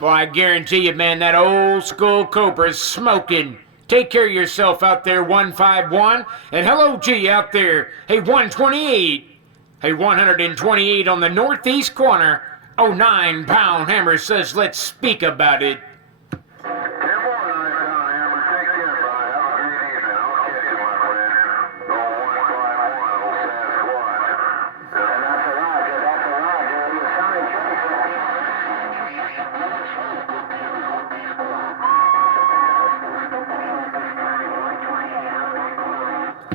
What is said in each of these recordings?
Well, I guarantee you, man, that old school Cobra's smoking. Take care of yourself out there, 151. And hello to you out there. Hey, 128. Hey, 128 on the northeast corner. 9-pound hammer says, let's speak about it.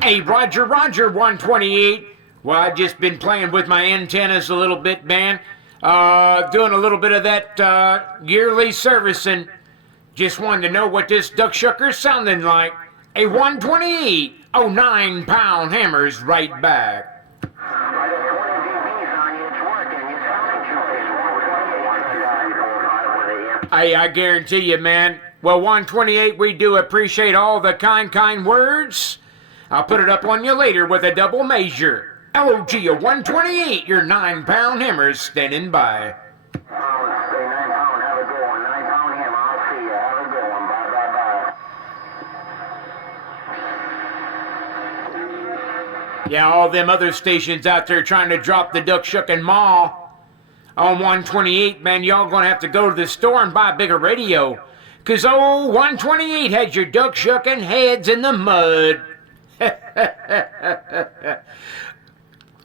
Hey, Roger, 128. Well, I've just been playing with my antennas a little bit, man. Doing a little bit of that yearly servicing. Just wanted to know what this duck shucker's sounding like. A 128. 9-pound hammer's right back. Hey, I guarantee you, man. Well, 128, we do appreciate all the kind words. I'll put it up on you later with a double measure. LOG 128, your 9-pound hammer's standing by. Yeah, all them other stations out there trying to drop the duck shucking maw. On 128, man, y'all gonna have to go to the store and buy a bigger radio. Cause 128 had your duck shucking heads in the mud.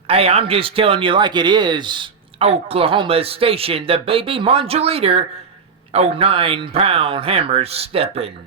Hey, I'm just telling you like it is. Oklahoma Station, the baby modulator. 9-pound hammer stepping.